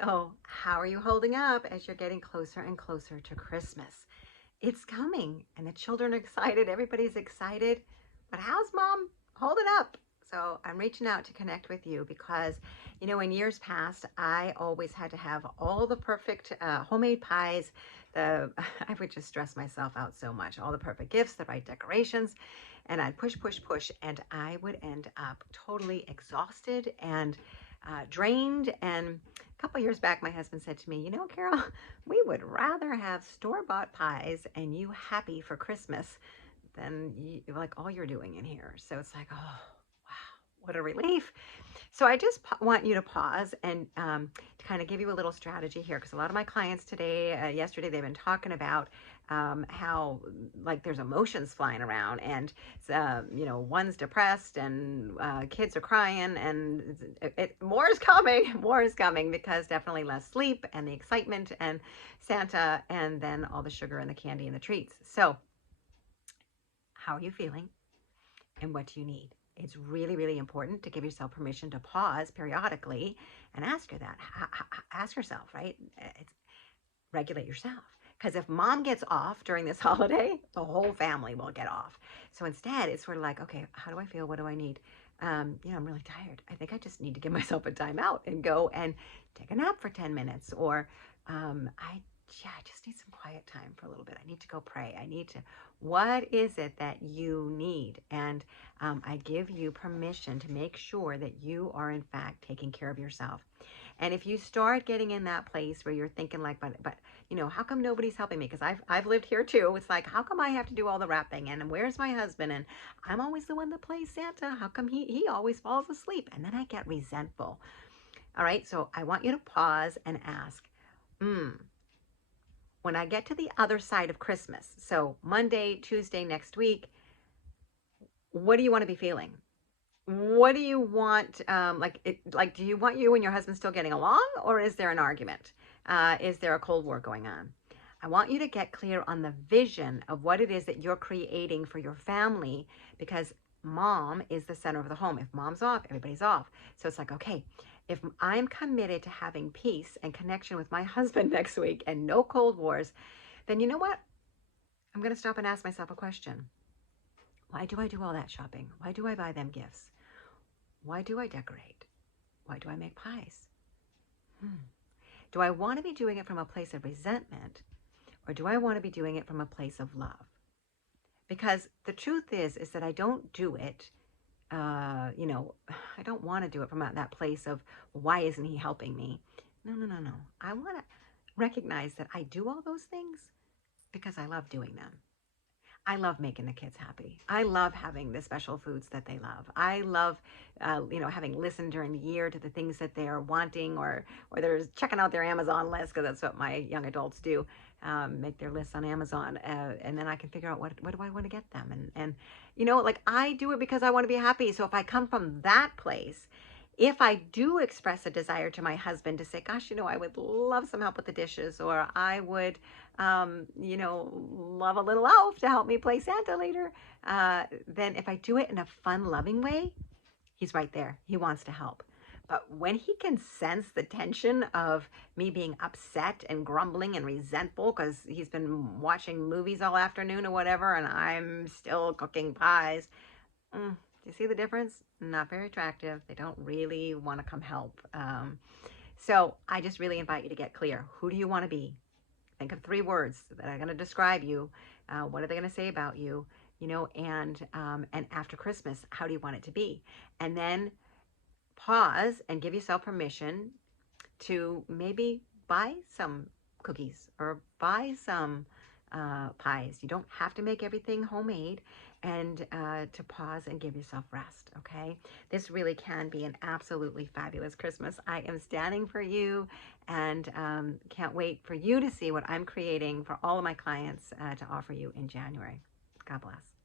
So, how are you holding up as you're getting closer and closer to Christmas? It's coming, and the children are excited. Everybody's excited. But how's mom holding up? So, I'm reaching out to connect with you because, in years past, I always had to have all the perfect homemade pies. I would just stress myself out so much. All the perfect gifts, the right decorations, and I'd push, push, push, and I would end up totally exhausted and drained. And a couple years back, my husband said to me, Carol, we would rather have store-bought pies and you happy for Christmas than like all you're doing in here. So it's like, oh, wow, what a relief. So I just want you to pause and to kind of give you a little strategy here, because a lot of my clients today, yesterday, they've been talking about how like there's emotions flying around, and one's depressed, and kids are crying, and more is coming. More is coming, because definitely less sleep and the excitement and Santa, and then all the sugar and the candy and the treats. So how are you feeling, and what do you need? It's really, really important to give yourself permission to pause periodically and ask her that. Ask yourself, right? It's regulate yourself. Because if mom gets off during this holiday, the whole family will get off. So instead, it's sort of like, okay, how do I feel? What do I need? I'm really tired. I think I just need to give myself a timeout and go and take a nap for 10 minutes. Or I just need some quiet time for a little bit. I need to go pray. What is it that you need? And I give you permission to make sure that you are in fact taking care of yourself. And if you start getting in that place where you're thinking like, but how come nobody's helping me? Because I've lived here too. It's like, how come I have to do all the wrapping? And where's my husband? And I'm always the one that plays Santa. How come he always falls asleep? And then I get resentful. All right. So I want you to pause and ask, when I get to the other side of Christmas, so Monday, Tuesday next week, what do you want to be feeling? What do you want? Do you want you and your husband still getting along, or is there an argument? Is there a Cold War going on? I want you to get clear on the vision of what it is that you're creating for your family, because mom is the center of the home. If mom's off, everybody's off. So it's like, okay, if I'm committed to having peace and connection with my husband next week and no Cold Wars, then you know what? I'm going to stop and ask myself a question. Why do I do all that shopping? Why do I buy them gifts? Why do I decorate? Why do I make pies? Do I want to be doing it from a place of resentment, or do I want to be doing it from a place of love? Because the truth is that I don't do it, I don't want to do it from that place of, why isn't he helping me? No. I want to recognize that I do all those things because I love doing them. I love making the kids happy. I love having the special foods that they love. I love, having listened during the year to the things that they are wanting, or they're checking out their Amazon list, because that's what my young adults do, make their lists on Amazon, and then I can figure out what do I want to get them, and I do it because I want to be happy. So if I come from that place, if I do express a desire to my husband to say, gosh, I would love some help with the dishes, or I would, love a little elf to help me play Santa later, then if I do it in a fun, loving way, he's right there. He wants to help. But when he can sense the tension of me being upset and grumbling and resentful because he's been watching movies all afternoon or whatever, and I'm still cooking pies, do you see the difference? Not very attractive. They don't really want to come help. So I just really invite you to get clear. Who do you want to be? Think of 3 words that are going to describe you. What are they going to say about you? And after Christmas, how do you want it to be? And then pause and give yourself permission to maybe buy some cookies or buy some pies. You don't have to make everything homemade, and to pause and give yourself rest, okay? This really can be an absolutely fabulous Christmas. I am standing for you, and can't wait for you to see what I'm creating for all of my clients to offer you in January. God bless.